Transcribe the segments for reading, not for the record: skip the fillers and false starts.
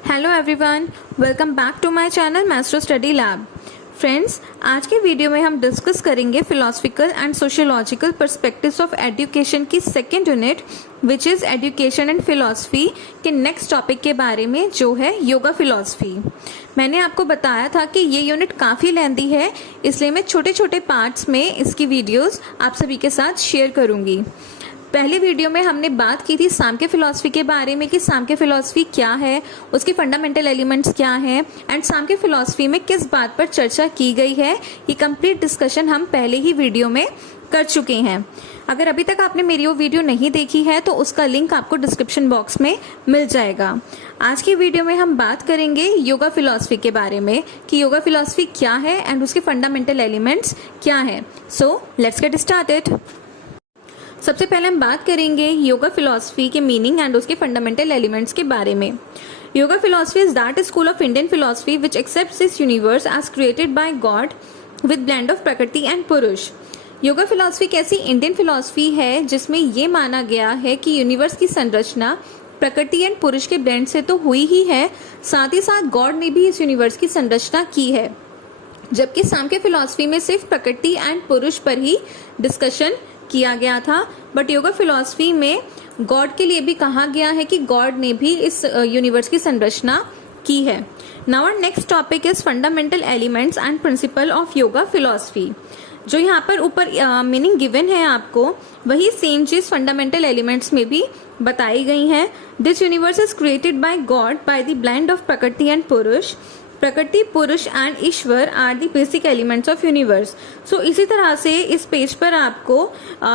Hello everyone, welcome back to my channel master study lab. Friends, आज के video में हम डिस्कस करेंगे philosophical and sociological perspectives of education की second unit which is education and philosophy के next topic के बारे में, जो है योगा फिलॉसफी। मैंने आपको बताया था कि ये यूनिट काफ़ी लेंथी है, इसलिए मैं छोटे छोटे पार्ट्स में इसकी वीडियोस आप सभी के साथ शेयर करूँगी। पहले वीडियो में हमने बात की थी सांख्य फिलॉसफी के बारे में कि सांख्य फिलॉसफी क्या है, उसके फंडामेंटल एलिमेंट्स क्या हैं एंड सांख्य फिलॉसफी में किस बात पर चर्चा की गई है। ये कंप्लीट डिस्कशन हम पहले ही वीडियो में कर चुके हैं। अगर अभी तक आपने मेरी वो वीडियो नहीं देखी है तो उसका लिंक आपको डिस्क्रिप्शन बॉक्स में मिल जाएगा। आज की वीडियो में हम बात करेंगे योगा फिलॉसफी के बारे में कि योगा फिलॉसफी क्या है एंड उसके फंडामेंटल एलिमेंट्स क्या हैं। So let's get started. सबसे पहले हम बात करेंगे योगा फिलॉसफी के मीनिंग एंड उसके फंडामेंटल एलिमेंट्स के बारे में। Yoga philosophy is that school of Indian philosophy which accepts this universe as created by God with blend of prakriti and purush. Yoga philosophy एक ऐसी इंडियन फिलॉसफी है जिसमें ये माना गया है कि यूनिवर्स की संरचना प्रकृति एंड पुरुष के ब्लेंड से तो हुई ही है, साथ ही साथ गॉड ने भी इस यूनिवर्स की संरचना की है। जबकि सांख्य फिलॉसफी में सिर्फ प्रकृति एंड पुरुष पर ही डिस्कशन किया गया था, बट योगा फिलॉसफी में गॉड के लिए भी कहा गया है कि गॉड ने भी इस यूनिवर्स की संरचना की है। Now our next topic is fundamental elements and principle of yoga philosophy. जो यहाँ पर ऊपर मीनिंग गिवन है आपको, वही सेम चीज फंडामेंटल एलिमेंट्स में भी बताई गई है। This universe is created by god by the blend of prakriti and purush. Prakriti, purush and Ishwar are the basic elements of universe. So इसी तरह से इस पेज पर आपको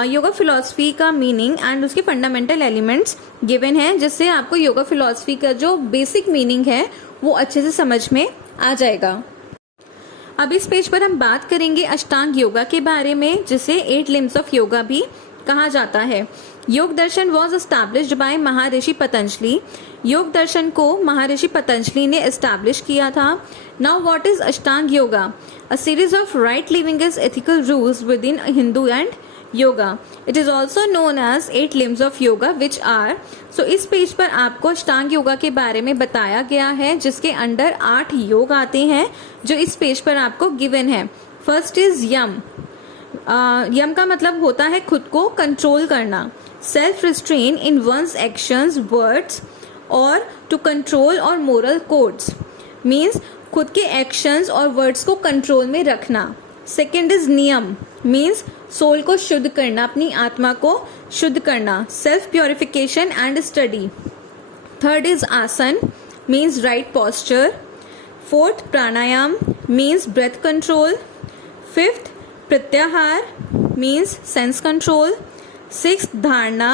योगा फिलॉसफी का मीनिंग एंड उसके फंडामेंटल एलिमेंट्स गिवन है, जिससे आपको योगा फिलॉसफी का जो बेसिक मीनिंग है वो अच्छे से समझ में आ जाएगा। अब इस पेज पर हम बात करेंगे अष्टांग योगा के बारे में, जिसे 8 लिम्स ऑफ योगा भी कहा जाता है। योग दर्शन वॉज एस्टैब्लिश्ड बाय महर्षि पतंजलि। योग दर्शन को महर्षि पतंजलि ने एस्टैब्लिश किया था। Now what is ashtanga yoga? A series of right living is ethical rules with in Hindu and yoga. It is also known as 8 limbs of yoga which are. So इस page पर आपको अष्टांग योगा के बारे में बताया गया है, जिसके अंडर 8 योग आते हैं जो इस पेज पर आपको गिवन है। फर्स्ट इज यम। यम का मतलब होता है खुद को कंट्रोल करना, सेल्फ रिस्ट्रेन इन वंस एक्शंस, वर्ड्स और टू कंट्रोल और मोरल कोड्स, मीन्स खुद के एक्शंस और वर्ड्स को कंट्रोल में रखना। सेकेंड इज नियम, मीन्स सोल को शुद्ध करना, अपनी आत्मा को शुद्ध करना, self purification and study. Third is आसन, मीन्स राइट पोस्चर। फोर्थ प्राणायाम, मीन्स ब्रेथ कंट्रोल। फिफ्थ प्रत्याहार, means sense control. Sixth dharana,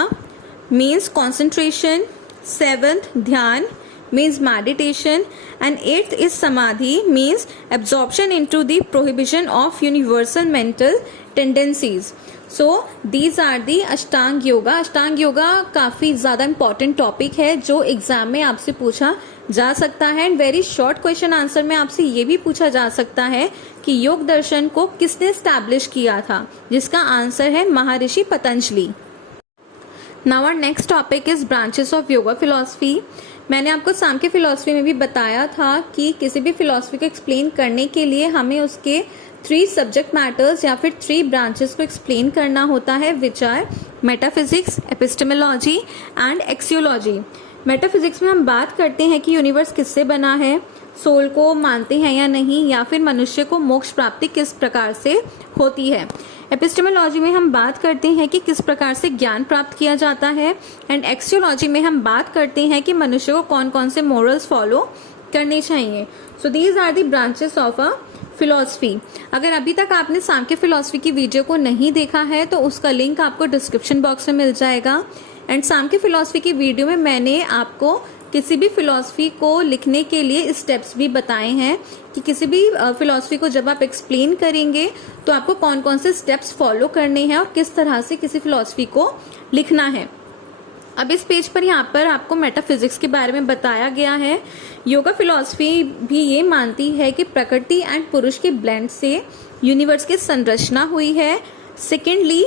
means concentration. Seventh dhyan, means meditation. And eighth is samadhi, means absorption into the prohibition of universal mental tendencies. So these are the अष्टांग योगा। अष्टांग योगा काफ़ी ज़्यादा important topic है जो exam में आपसे पूछा जा सकता है and very short question answer में आपसे ये भी पूछा जा सकता है कि योग दर्शन को किसने स्टैब्लिश किया था, जिसका आंसर है Maharshi Patanjali. Now our next topic is branches of yoga philosophy. मैंने आपको सांख्य फिलॉसफी में भी बताया था कि किसी भी फिलॉसफी को एक्सप्लेन करने के लिए हमें उसके 3 सब्जेक्ट मैटर्स या फिर 3 ब्रांचेस को एक्सप्लेन करना होता है, which are metaphysics, epistemology and axiology. Metaphysics में हम बात करते हैं कि यूनिवर्स किससे बना है, सोल को मानते हैं या नहीं, या फिर मनुष्य को मोक्ष प्राप्ति किस प्रकार से होती है। एपिस्टेमोलॉजी में हम बात करते हैं कि किस प्रकार से ज्ञान प्राप्त किया जाता है एंड एक्सियोलॉजी में हम बात करते हैं कि मनुष्य को कौन कौन से मॉरल्स फॉलो करने चाहिए। So these are the branches of a philosophy. अगर अभी तक आपने सांख्य फिलॉसफी की वीडियो को नहीं देखा है तो उसका लिंक आपको डिस्क्रिप्शन बॉक्स में मिल जाएगा। एंड सांख्य फिलॉसफी की वीडियो में मैंने आपको किसी भी फिलॉसफी को लिखने के लिए स्टेप्स भी बताए हैं कि किसी भी फिलॉसफी को जब आप एक्सप्लेन करेंगे तो आपको कौन कौन से स्टेप्स फॉलो करने हैं और किस तरह से किसी फिलॉसफी को लिखना है। अब इस पेज पर यहाँ पर आपको मेटाफिजिक्स के बारे में बताया गया है। योगा फिलॉसफी भी ये मानती है कि प्रकृति एंड पुरुष के ब्लेंड से यूनिवर्स की संरचना हुई है। सेकेंडली,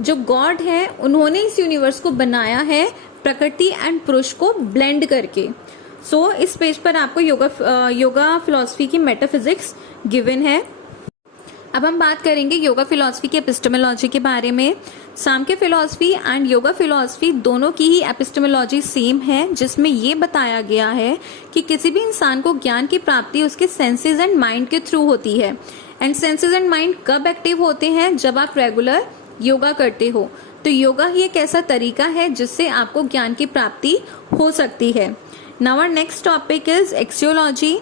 जो गॉड है उन्होंने इस यूनिवर्स को बनाया है प्रकृति एंड पुरुष को ब्लेंड करके। सो इस पेज पर आपको योगा फिलॉसफी की मेटाफिजिक्स गिवन है। अब हम बात करेंगे योगा फिलॉसफी की एपिस्टेमोलॉजी के बारे में। सांख्य फिलॉसफी एंड योगा फिलॉसफी दोनों की ही एपिस्टेमोलॉजी सेम है, जिसमें ये बताया गया है कि किसी भी इंसान को ज्ञान की प्राप्ति उसके सेंसेस एंड माइंड के थ्रू होती है। एंड सेंसेस एंड माइंड कब एक्टिव होते हैं? जब आप रेगुलर योगा करते हो। तो योगा ही एक ऐसा तरीका है जिससे आपको ज्ञान की प्राप्ति हो सकती है। Now our next topic is axiology.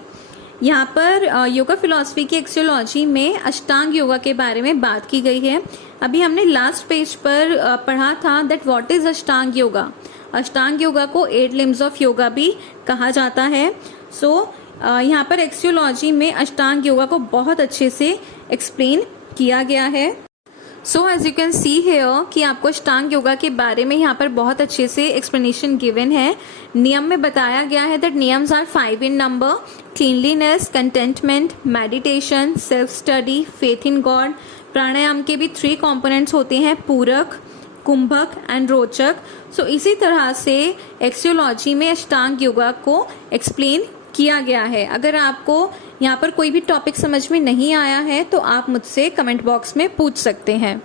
यहाँ पर योगा फिलॉसफी की एक्सियोलॉजी में अष्टांग योगा के बारे में बात की गई है। अभी हमने लास्ट पेज पर पढ़ा था that what is ashtanga yoga. अष्टांग योगा को 8 लिम्स ऑफ योगा भी कहा जाता है। सो यहाँ पर एक्सियोलॉजी में अष्टांग योगा को बहुत अच्छे से एक्सप्लेन किया गया है। So as you can see here कि आपको अष्टांग योगा के बारे में यहाँ पर बहुत अच्छे से एक्सप्लेनेशन गिवन है। नियम में बताया गया है that niyams are 5 in number: cleanliness, contentment, meditation, self study, faith in god. Pranayam के भी 3 कंपोनेंट्स होते हैं: पूरक, कुंभक एंड रोचक। सो इसी तरह से एक्सियोलॉजी में अष्टांग योगा को एक्सप्लेन किया गया है। अगर आपको यहाँ पर कोई भी टॉपिक समझ में नहीं आया है तो आप मुझसे कमेंट बॉक्स में पूछ सकते हैं।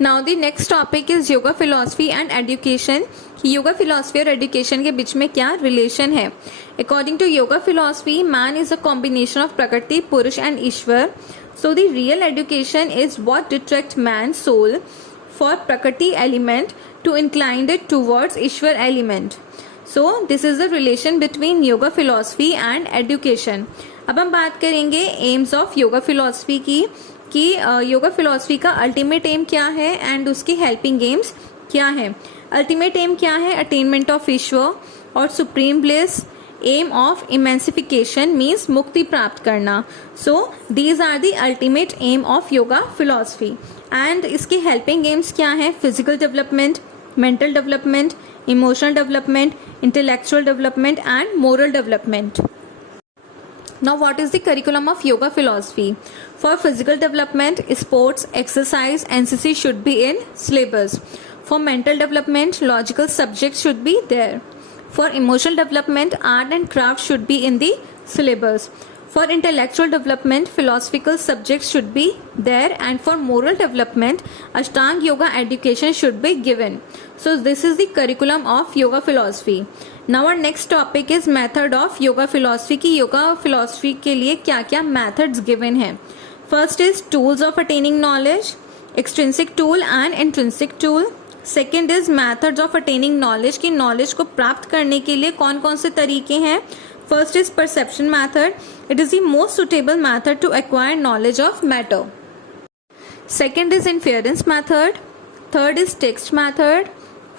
Now the next topic is yoga philosophy and education. Yoga philosophy और एजुकेशन के बीच में क्या रिलेशन है? According to yoga philosophy, man is a combination of prakriti, purush and Ishwar. So the real education is what detect man's soul for Prakriti element to incline it towards Ishwar element. So this is the relation between yoga philosophy and education. अब हम बात करेंगे AIIMS of yoga philosophy की कि yoga philosophy का ultimate aim क्या है and उसकी हेल्पिंग एम्स क्या है. अल्टीमेट एम क्या है? अटेनमेंट ऑफ ईश्वर और supreme bliss. Aim of emancipation means mukti प्राप्त करना. So these are the ultimate aim of yoga philosophy. And इसके हेल्पिंग एम्स क्या है? Physical development, mental development, emotional development, intellectual development and moral development. Now what is the curriculum of yoga philosophy? For physical development, sports, exercise, NCC should be in syllabus. For mental development, logical subjects should be there. For emotional development, art and craft should be in the syllabus. For intellectual development, philosophical subjects should be there, and for moral development, Ashtanga yoga education should be given. So this is the curriculum of yoga philosophy. Now our next topic is method of yoga philosophy की yoga philosophy के लिए क्या क्या methods given हैं. First is tools of attaining knowledge, extrinsic tool and intrinsic tool. Second is methods of attaining knowledge की knowledge को प्राप्त करने के लिए कौन कौन से तरीके हैं. First is perception method. It is the most suitable method to acquire knowledge of matter. Second is inference method. Third is text method.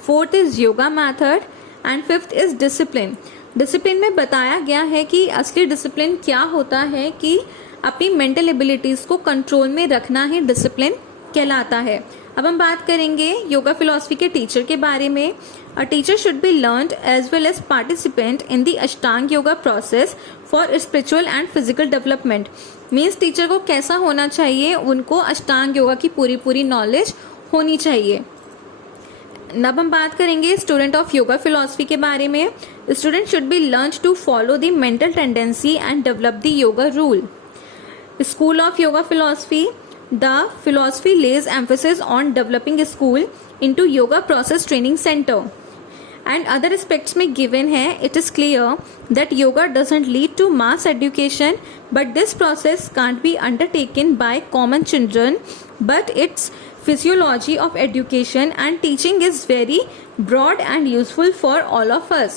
Fourth is yoga method. And fifth is discipline. Discipline में बताया गया है कि असली discipline क्या होता है कि अपनी मेंटल एबिलिटीज को कंट्रोल में रखना ही डिसिप्लिन कहलाता है. अब हम बात करेंगे योगा फिलॉसफी के टीचर के बारे में. A teacher should be learned as well as participant in the ashtanga yoga process for spiritual and physical development. Means teacher को कैसा होना चाहिए? उनको अष्टांग योगा की पूरी नॉलेज होनी चाहिए. अब हम बात करेंगे स्टूडेंट ऑफ योगा फिलॉसफी के बारे में. Student should be learn to follow the mental tendency and develop the yoga rule. School of yoga philosophy. The philosophy lays emphasis on developing school into yoga process training centre. And other aspects में given है. It is clear that yoga doesn't lead to mass education, but this process can't be undertaken by common children, but it's physiology of education and teaching is very broad and useful for all of us.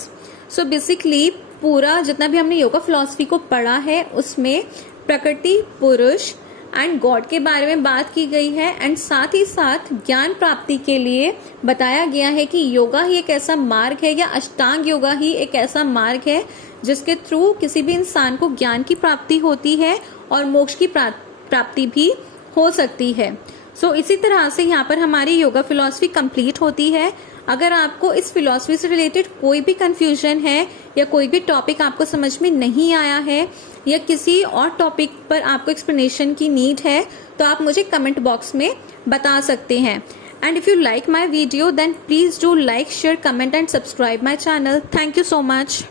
So basically पूरा जितना भी हमने yoga philosophy को पढ़ा है उसमें प्रकृति, purush and God के बारे में बात की गई है. एंड साथ ही साथ ज्ञान प्राप्ति के लिए बताया गया है कि योगा ही एक ऐसा मार्ग है या अष्टांग योगा ही एक ऐसा मार्ग है जिसके थ्रू किसी भी इंसान को ज्ञान की प्राप्ति होती है और मोक्ष की प्राप्ति भी हो सकती है. सो इसी तरह से यहाँ पर हमारी योगा फिलॉसफी कंप्लीट होती है. अगर आपको इस फिलॉसफी से रिलेटेड कोई भी कंफ्यूजन है या कोई भी टॉपिक आपको समझ में नहीं आया है या किसी और टॉपिक पर आपको एक्सप्लेनेशन की नीड है तो आप मुझे कमेंट बॉक्स में बता सकते हैं. And if you like my video then please do like, share, comment and subscribe my channel. Thank you so much.